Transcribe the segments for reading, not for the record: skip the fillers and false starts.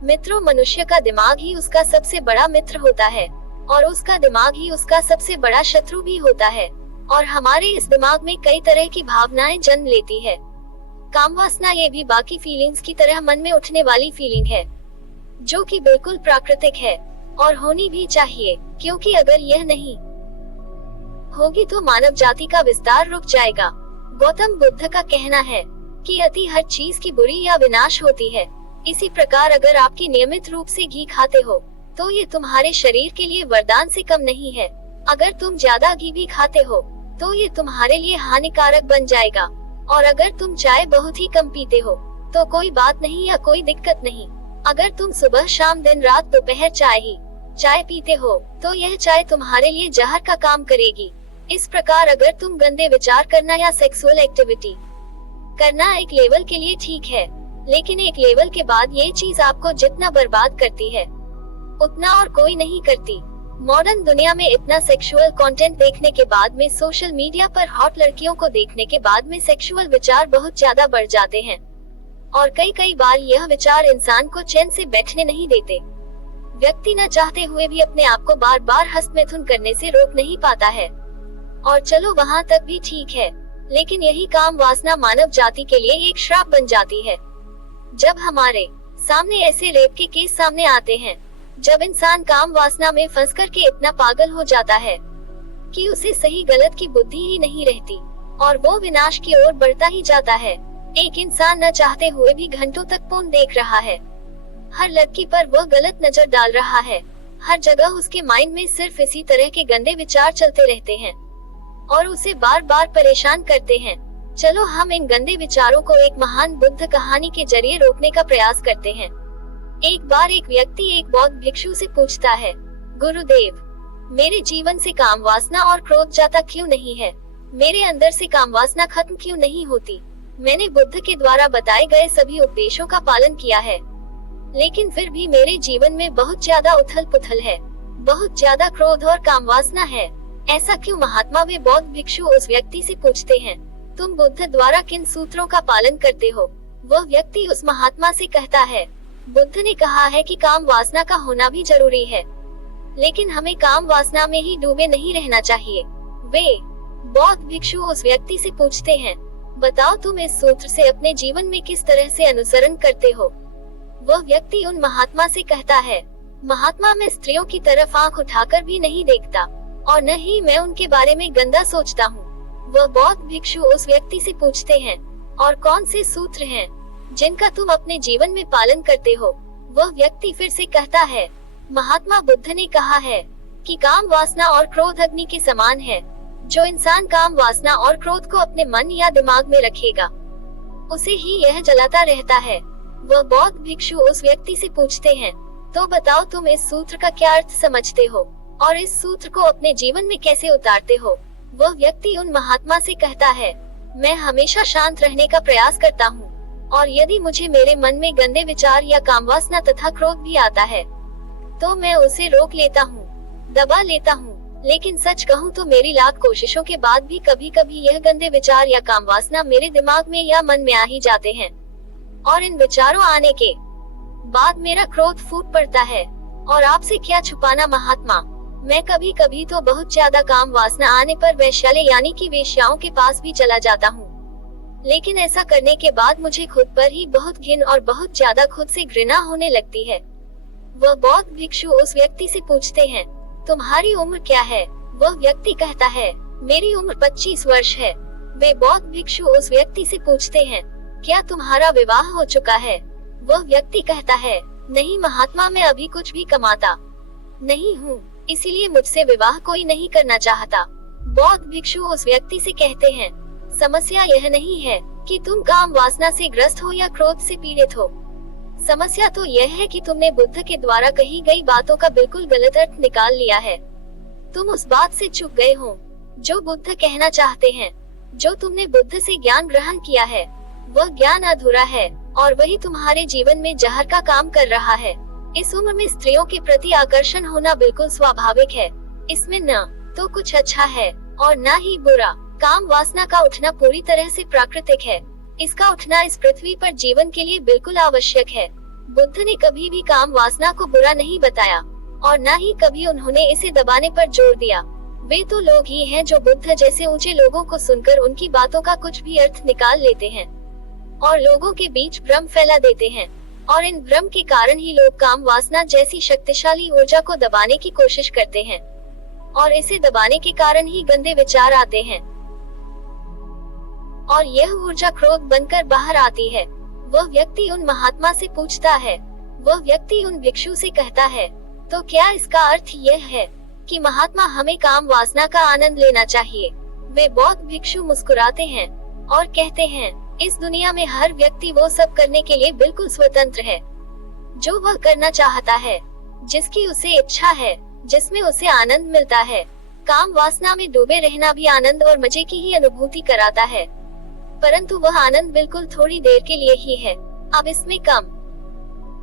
मित्रों, मनुष्य का दिमाग ही उसका सबसे बड़ा मित्र होता है और उसका दिमाग ही उसका सबसे बड़ा शत्रु भी होता है। और हमारे इस दिमाग में कई तरह की भावनाएं जन्म लेती है। काम वासना ये भी बाकी फीलिंग्स की तरह मन में उठने वाली फीलिंग है, जो कि बिल्कुल प्राकृतिक है और होनी भी चाहिए, क्योंकि अगर यह नहीं होगी तो मानव जाति का विस्तार रुक जाएगा। गौतम बुद्ध का कहना है कि अति हर चीज की बुरी या विनाश होती है। इसी प्रकार अगर आपकी नियमित रूप से घी खाते हो तो ये तुम्हारे शरीर के लिए वरदान से कम नहीं है। अगर तुम ज्यादा घी भी खाते हो तो ये तुम्हारे लिए हानिकारक बन जाएगा। और अगर तुम चाय बहुत ही कम पीते हो तो कोई बात नहीं या कोई दिक्कत नहीं। अगर तुम सुबह शाम दिन रात दोपहर चाय पीते हो तो यह चाय तुम्हारे लिए जहर का काम करेगी। इस प्रकार अगर तुम गंदे विचार करना या सेक्सुअल एक्टिविटी करना एक लेवल के लिए ठीक है, लेकिन एक लेवल के बाद ये चीज आपको जितना बर्बाद करती है उतना और कोई नहीं करती। मॉडर्न दुनिया में इतना सेक्सुअल कंटेंट देखने के बाद में, सोशल मीडिया पर हॉट लड़कियों को देखने के बाद में सेक्सुअल विचार बहुत ज्यादा बढ़ जाते हैं और कई बार यह विचार इंसान को चैन से बैठने नहीं देते। व्यक्ति न चाहते हुए भी अपने आप को बार बार हस्तमैथुन करने से रोक नहीं पाता है। और चलो वहाँ तक भी ठीक है, लेकिन यही काम वासना मानव जाति के लिए एक श्राप बन जाती है। जब हमारे सामने ऐसे रेप के केस सामने आते हैं, जब इंसान काम वासना में फंस कर के इतना पागल हो जाता है कि उसे सही गलत की बुद्धि ही नहीं रहती और वो विनाश की ओर बढ़ता ही जाता है। एक इंसान न चाहते हुए भी घंटों तक फोन देख रहा है, हर लड़की पर वह गलत नजर डाल रहा है, हर जगह उसके माइंड में सिर्फ इसी तरह के गंदे विचार चलते रहते हैं और उसे बार बार परेशान करते हैं। चलो हम इन गंदे विचारों को एक महान बुद्ध कहानी के जरिए रोकने का प्रयास करते हैं। एक बार एक व्यक्ति एक बौद्ध भिक्षु से पूछता है, गुरुदेव, मेरे जीवन से काम वासना और क्रोध जाता क्यों नहीं है? मेरे अंदर से काम वासना खत्म क्यों नहीं होती? मैंने बुद्ध के द्वारा बताए गए सभी उपदेशों का पालन किया है, लेकिन फिर भी मेरे जीवन में बहुत ज्यादा उथल पुथल है, बहुत ज्यादा क्रोध और काम वासना है। ऐसा क्यों महात्मा? वे बौद्ध भिक्षु उस व्यक्ति से पूछते हैं, तुम बुद्ध द्वारा किन सूत्रों का पालन करते हो? वह व्यक्ति उस महात्मा से कहता है, बुद्ध ने कहा है कि काम वासना का होना भी जरूरी है, लेकिन हमें काम वासना में ही डूबे नहीं रहना चाहिए। वे बौद्ध भिक्षु उस व्यक्ति से पूछते हैं, बताओ तुम इस सूत्र से अपने जीवन में किस तरह से अनुसरण करते हो? वह व्यक्ति उन महात्मा से कहता है, महात्मा, मैं स्त्रियों की तरफ आंख उठाकर भी नहीं देखता और न ही मैं उनके बारे में गंदा सोचता हूँ। वह बौद्ध भिक्षु उस व्यक्ति से पूछते हैं, और कौन से सूत्र हैं जिनका तुम अपने जीवन में पालन करते हो? वह व्यक्ति फिर से कहता है, महात्मा, बुद्ध ने कहा है कि काम वासना और क्रोध अग्नि के समान है। जो इंसान काम वासना और क्रोध को अपने मन या दिमाग में रखेगा उसे ही यह जलाता रहता है। वह बौद्ध भिक्षु उस व्यक्ति से पूछते हैं, तो बताओ तुम इस सूत्र का क्या अर्थ समझते हो और इस सूत्र को अपने जीवन में कैसे उतारते हो? वह व्यक्ति उन महात्मा से कहता है, मैं हमेशा शांत रहने का प्रयास करता हूँ और यदि मुझे मेरे मन में गंदे विचार या कामवासना तथा क्रोध भी आता है तो मैं उसे रोक लेता हूँ, दबा लेता हूँ। लेकिन सच कहूँ तो मेरी लाख कोशिशों के बाद भी कभी कभी यह गंदे विचार या कामवासना मेरे दिमाग में या मन में आ ही जाते हैं और इन विचारों आने के बाद मेरा क्रोध फूट पड़ता है। और आपसे क्या छुपाना महात्मा, मैं कभी कभी तो बहुत ज्यादा काम वासना आने पर वैश्यालय यानी कि वेश्याओं के पास भी चला जाता हूँ, लेकिन ऐसा करने के बाद मुझे खुद पर ही बहुत घिन और बहुत ज्यादा खुद से घृणा होने लगती है। वह बौद्ध भिक्षु उस व्यक्ति से पूछते हैं, तुम्हारी उम्र क्या है? वह व्यक्ति कहता है, मेरी उम्र 25 वर्ष है। वे बौद्ध भिक्षु उस व्यक्ति से पूछते हैं, क्या तुम्हारा विवाह हो चुका है? वह व्यक्ति कहता है, नहीं महात्मा, मैं अभी कुछ भी कमाता नहीं हूँ, इसीलिए मुझसे विवाह कोई नहीं करना चाहता। बौद्ध भिक्षु उस व्यक्ति से कहते हैं, समस्या यह नहीं है कि तुम काम वासना से ग्रस्त हो या क्रोध से पीड़ित हो। समस्या तो यह है कि तुमने बुद्ध के द्वारा कही गई बातों का बिल्कुल गलत अर्थ निकाल लिया है। तुम उस बात से चूक गए हो जो बुद्ध कहना चाहते हैं। जो तुमने बुद्ध से ज्ञान ग्रहण किया है वह ज्ञान अधूरा है और वही तुम्हारे जीवन में जहर का काम कर रहा है। इस उम्र में स्त्रियों के प्रति आकर्षण होना बिल्कुल स्वाभाविक है। इसमें न तो कुछ अच्छा है और न ही बुरा। काम वासना का उठना पूरी तरह से प्राकृतिक है। इसका उठना इस पृथ्वी पर जीवन के लिए बिल्कुल आवश्यक है। बुद्ध ने कभी भी काम वासना को बुरा नहीं बताया और न ही कभी उन्होंने इसे दबाने पर जोर दिया। वे तो लोग ही हैं जो बुद्ध जैसे ऊंचे लोगों को सुनकर उनकी बातों का कुछ भी अर्थ निकाल लेते हैं और लोगों के बीच भ्रम फैला देते हैं, और इन भ्रम के कारण ही लोग काम वासना जैसी शक्तिशाली ऊर्जा को दबाने की कोशिश करते हैं और इसे दबाने के कारण ही गंदे विचार आते हैं और यह ऊर्जा क्रोध बनकर बाहर आती है। वह व्यक्ति उन महात्मा से पूछता है, वह व्यक्ति उन भिक्षु से कहता है, तो क्या इसका अर्थ यह है कि महात्मा हमें काम वासना का आनंद लेना चाहिए? वे बौद्ध भिक्षु मुस्कुराते हैं और कहते हैं, इस दुनिया में हर व्यक्ति वो सब करने के लिए बिल्कुल स्वतंत्र है जो वह करना चाहता है, जिसकी उसे इच्छा है, जिसमें उसे आनंद मिलता है। काम वासना में डूबे रहना भी आनंद और मजे की ही अनुभूति कराता है, परंतु वह आनंद बिल्कुल थोड़ी देर के लिए ही है। अब इसमें कम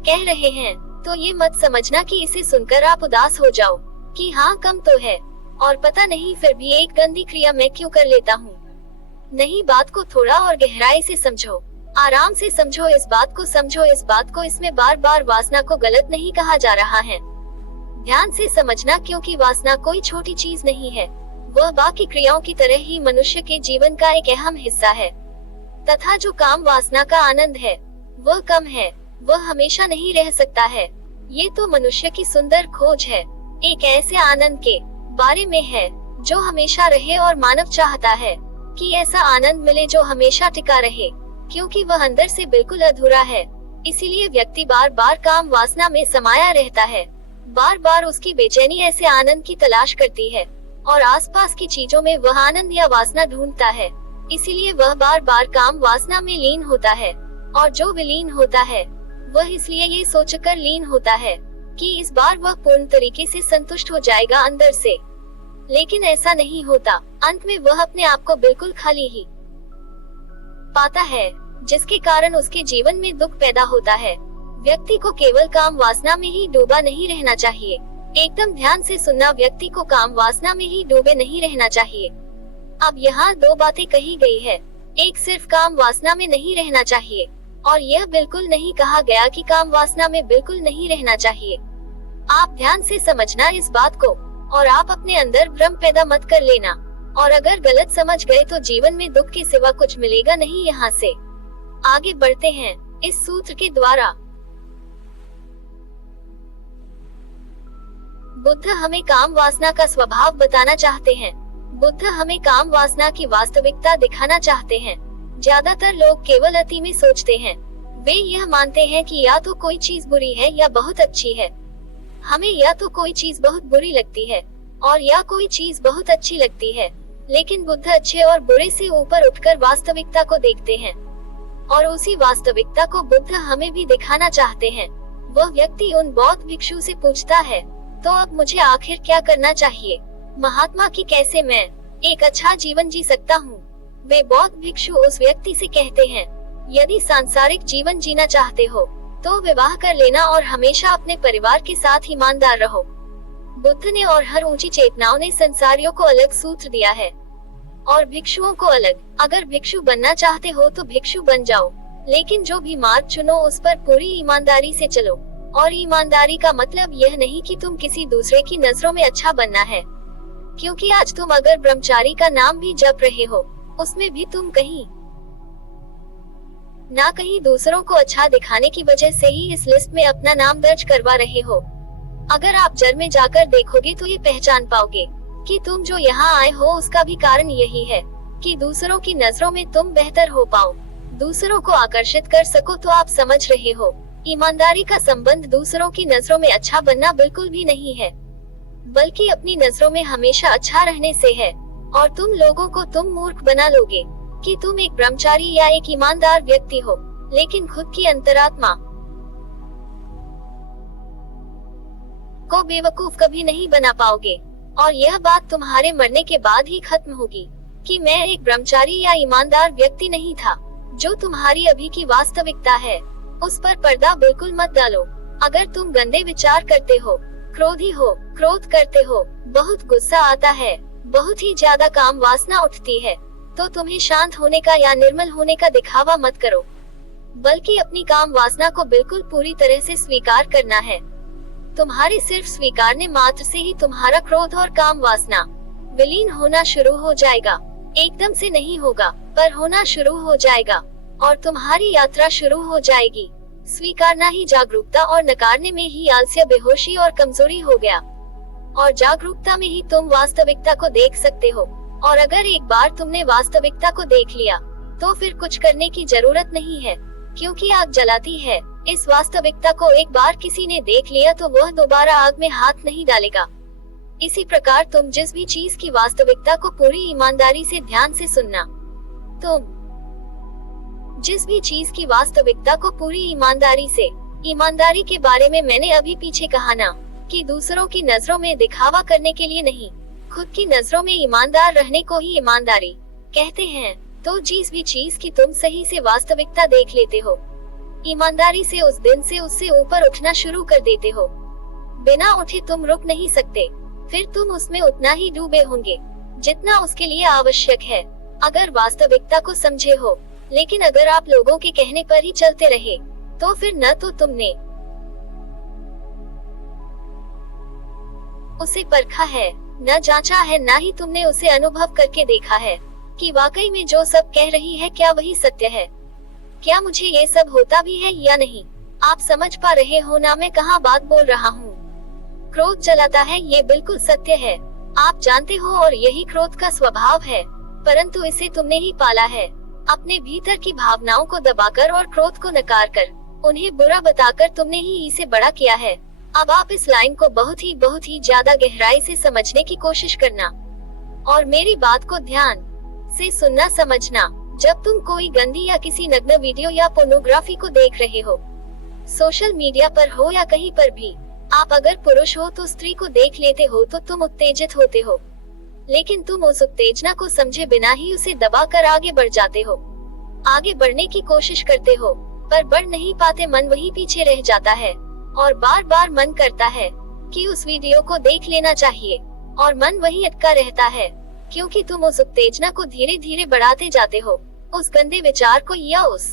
कह रहे हैं तो ये मत समझना कि इसे सुनकर आप उदास हो जाओ कि हाँ कम तो है और पता नहीं फिर भी एक गंदी क्रिया मैं क्यों कर लेता हूँ। नहीं, बात को थोड़ा और गहराई से समझो, आराम से समझो, इस बात को समझो, इस बात को। इसमें बार बार वासना को गलत नहीं कहा जा रहा है, ध्यान से समझना, क्योंकि वासना कोई छोटी चीज नहीं है। वह बाकी क्रियाओं की तरह ही मनुष्य के जीवन का एक अहम हिस्सा है तथा जो काम वासना का आनंद है वह कम है, वह हमेशा नहीं रह सकता है। ये तो मनुष्य की सुंदर खोज है, एक ऐसे आनंद के बारे में है जो हमेशा रहे और मानव चाहता है कि ऐसा आनंद मिले जो हमेशा टिका रहे, क्योंकि वह अंदर से बिल्कुल अधूरा है। इसीलिए व्यक्ति बार बार काम वासना में समाया रहता है, बार बार उसकी बेचैनी ऐसे आनंद की तलाश करती है और आसपास की चीजों में वह आनंद या वासना ढूंढता है। इसीलिए वह बार बार काम वासना में लीन होता है और जो विलीन होता है वह इसलिए ये सोचकर लीन होता है कि इस बार वह पूर्ण तरीके से संतुष्ट हो जाएगा अंदर से, लेकिन ऐसा नहीं होता। अंत में वह अपने आप को बिल्कुल खाली ही पाता है, जिसके कारण उसके जीवन में दुख पैदा होता है। व्यक्ति को केवल काम वासना में ही डूबा नहीं रहना चाहिए, एकदम ध्यान से सुनना, व्यक्ति को काम वासना में ही डूबे नहीं रहना चाहिए। अब यहाँ दो बातें कही गई है, एक सिर्फ काम वासना में नहीं रहना चाहिए और यह बिल्कुल नहीं कहा गया कि काम वासना में बिल्कुल नहीं रहना चाहिए। आप ध्यान से समझना इस बात को और आप अपने अंदर भ्रम पैदा मत कर लेना, और अगर गलत समझ गए तो जीवन में दुख के सिवा कुछ मिलेगा नहीं। यहाँ से आगे बढ़ते हैं इस सूत्र के द्वारा। बुद्ध हमें काम वासना का स्वभाव बताना चाहते हैं। बुद्ध हमें काम वासना की वास्तविकता दिखाना चाहते हैं। ज्यादातर लोग केवल अति में सोचते हैं, वे यह मानते हैं कि या तो कोई चीज बुरी है या बहुत अच्छी है। हमें या तो कोई चीज बहुत बुरी लगती है और या कोई चीज बहुत अच्छी लगती है, लेकिन बुद्ध अच्छे और बुरे से ऊपर उठकर वास्तविकता को देखते हैं और उसी वास्तविकता को बुद्ध हमें भी दिखाना चाहते हैं। वह व्यक्ति उन बौद्ध भिक्षु से पूछता है, तो अब मुझे आखिर क्या करना चाहिए? महात्मा की कैसे मैं एक अच्छा जीवन जी सकता हूँ? वे बौद्ध भिक्षु उस व्यक्ति से कहते हैं, यदि सांसारिक जीवन जीना चाहते हो तो विवाह कर लेना और हमेशा अपने परिवार के साथ ईमानदार रहो। बुद्ध ने और हर ऊंची चेतनाओं ने संसारियों को अलग सूत्र दिया है और भिक्षुओं को अलग। अगर भिक्षु बनना चाहते हो तो भिक्षु बन जाओ, लेकिन जो भी मार्ग चुनो उस पर पूरी ईमानदारी से चलो। और ईमानदारी का मतलब यह नहीं कि तुम किसी दूसरे की नजरों में अच्छा बनना है, क्योंकि आज तुम अगर ब्रह्मचारी का नाम भी जप रहे हो उसमें भी तुम कहीं ना कहीं दूसरों को अच्छा दिखाने की वजह से ही इस लिस्ट में अपना नाम दर्ज करवा रहे हो। अगर आप जड़ में जाकर देखोगे तो ये पहचान पाओगे कि तुम जो यहाँ आए हो उसका भी कारण यही है कि दूसरों की नजरों में तुम बेहतर हो पाओ, दूसरों को आकर्षित कर सको। तो आप समझ रहे हो, ईमानदारी का संबंध दूसरों की नजरों में अच्छा बनना बिल्कुल भी नहीं है, बल्कि अपनी नजरों में हमेशा अच्छा रहने से है। और तुम लोगों को तुम मूर्ख बना लोगे कि तुम एक ब्रह्मचारी या एक ईमानदार व्यक्ति हो, लेकिन खुद की अंतरात्मा को बेवकूफ कभी नहीं बना पाओगे। और यह बात तुम्हारे मरने के बाद ही खत्म होगी कि मैं एक ब्रह्मचारी या ईमानदार व्यक्ति नहीं था। जो तुम्हारी अभी की वास्तविकता है उस पर पर्दा बिल्कुल मत डालो। अगर तुम गंदे विचार करते हो, क्रोधी हो, क्रोध करते हो, बहुत गुस्सा आता है, बहुत ही ज्यादा काम वासना उठती है, तो तुम्हें शांत होने का या निर्मल होने का दिखावा मत करो। बल्कि अपनी काम वासना को बिल्कुल पूरी तरह से स्वीकार करना है। तुम्हारे सिर्फ स्वीकारने मात्र से ही तुम्हारा क्रोध और काम वासना विलीन होना शुरू हो जाएगा। एकदम से नहीं होगा, पर होना शुरू हो जाएगा और तुम्हारी यात्रा शुरू हो जाएगी। स्वीकारना ही जागरूकता और नकारने में ही आलस्य, बेहोशी और कमजोरी हो गया। और जागरूकता में ही तुम वास्तविकता को देख सकते हो। और अगर एक बार तुमने वास्तविकता को देख लिया तो फिर कुछ करने की जरूरत नहीं है, क्योंकि आग जलाती है। इस वास्तविकता को एक बार किसी ने देख लिया तो वह दोबारा आग में हाथ नहीं डालेगा। इसी प्रकार तुम जिस भी चीज की वास्तविकता को पूरी ईमानदारी से ध्यान से सुनना। तुम जिस भी चीज की वास्तविकता को पूरी ईमानदारी से, ईमानदारी के बारे में मैंने अभी पीछे कहा ना, कि दूसरों की नजरों में दिखावा करने के लिए नहीं, खुद की नजरों में ईमानदार रहने को ही ईमानदारी कहते हैं। तो जिस भी चीज की तुम सही से वास्तविकता देख लेते हो, ईमानदारी से उस दिन से उससे ऊपर उठना शुरू कर देते हो। बिना उठे तुम रुक नहीं सकते, फिर तुम उसमें उतना ही डूबे होंगे जितना उसके लिए आवश्यक है, अगर वास्तविकता को समझे हो। लेकिन अगर आप लोगों के कहने पर ही चलते रहे तो फिर न तो तुमने उसे परखा है, न जांचा है, न ही तुमने उसे अनुभव करके देखा है कि वाकई में जो सब कह रही है क्या वही सत्य है। क्या मुझे ये सब होता भी है या नहीं? आप समझ पा रहे हो ना मैं कहाँ बात बोल रहा हूँ। क्रोध जलाता है, ये बिल्कुल सत्य है, आप जानते हो, और यही क्रोध का स्वभाव है। परंतु इसे तुमने ही पाला है, अपने भीतर की भावनाओं को दबाकर और क्रोध को नकार कर, उन्हें बुरा बताकर तुमने ही इसे बड़ा किया है। अब आप इस लाइन को बहुत ही ज्यादा गहराई से समझने की कोशिश करना और मेरी बात को ध्यान से सुनना, समझना। जब तुम कोई गंदी या किसी नग्न वीडियो या पोर्नोग्राफी को देख रहे हो, सोशल मीडिया पर हो या कहीं पर भी, आप अगर पुरुष हो तो स्त्री को देख लेते हो तो तुम उत्तेजित होते हो, लेकिन तुम उस उत्तेजना को समझे बिना ही उसे दबाकर आगे बढ़ जाते हो। आगे बढ़ने की कोशिश करते हो पर बढ़ नहीं पाते, मन वहीं पीछे रह जाता है और बार बार मन करता है कि उस वीडियो को देख लेना चाहिए और मन वहीं अटका रहता है, क्योंकि तुम उस उत्तेजना को धीरे धीरे बढ़ाते जाते हो, उस गंदे विचार को या उस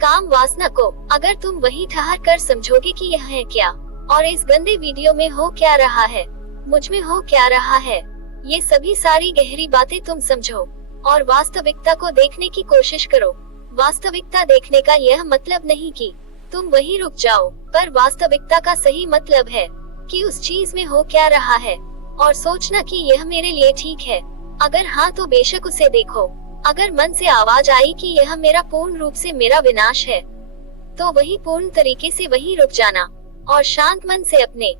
काम वासना को। अगर तुम वहीं ठहर कर समझोगे कि यह है क्या और इस गंदे वीडियो में हो क्या रहा है, मुझ में हो क्या रहा है, ये सभी सारी गहरी बातें तुम समझो और वास्तविकता को देखने की कोशिश करो। वास्तविकता देखने का यह मतलब नहीं कि तुम वहीं रुक जाओ, पर वास्तविकता का सही मतलब है कि उस चीज में हो क्या रहा है और सोचना कि यह मेरे लिए ठीक है। अगर हाँ तो बेशक उसे देखो। अगर मन से आवाज आई कि यह मेरा पूर्ण रूप से मेरा विनाश है, तो वही पूर्ण तरीके से वहीं रुक जाना और शांत मन से अपने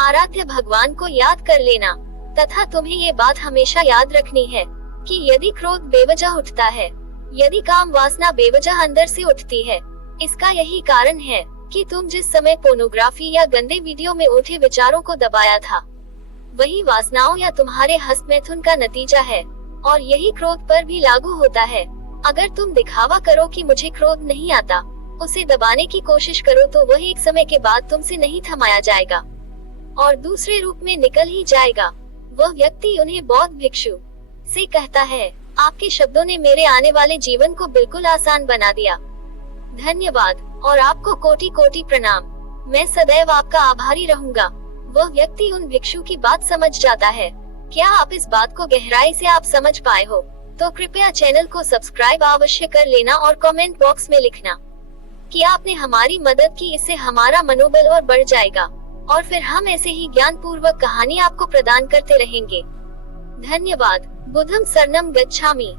आराध्य भगवान को याद कर लेना। तथा तुम्हें ये बात हमेशा याद रखनी है कि यदि क्रोध बेवजह उठता है, यदि काम वासना बेवजह अंदर से उठती है, इसका यही कारण है कि तुम जिस समय पोर्नोग्राफी या गंदे वीडियो में उठे विचारों को दबाया था, वही वासनाओं या तुम्हारे हस्तमैथुन का नतीजा है और यही क्रोध पर भी लागू होता है। अगर तुम दिखावा करो कि मुझे क्रोध नहीं आता, उसे दबाने की कोशिश करो तो वह एक समय के बाद तुमसे नहीं थमाया जाएगा और दूसरे रूप में निकल ही जाएगा। वह व्यक्ति उन्हें बौद्ध भिक्षु से कहता है, आपके शब्दों ने मेरे आने वाले जीवन को बिल्कुल आसान बना दिया। धन्यवाद और आपको कोटि कोटि प्रणाम। मैं सदैव आपका आभारी रहूंगा। वह व्यक्ति उन भिक्षु की बात समझ जाता है। क्या आप इस बात को गहराई से आप समझ पाए हो? तो कृपया चैनल को सब्सक्राइब अवश्य कर लेना और कमेंट बॉक्स में लिखना कि आपने हमारी मदद की। इससे हमारा मनोबल और बढ़ जाएगा और फिर हम ऐसे ही ज्ञान पूर्वक कहानी आपको प्रदान करते रहेंगे। धन्यवाद। बुद्धं शरणं गच्छामि।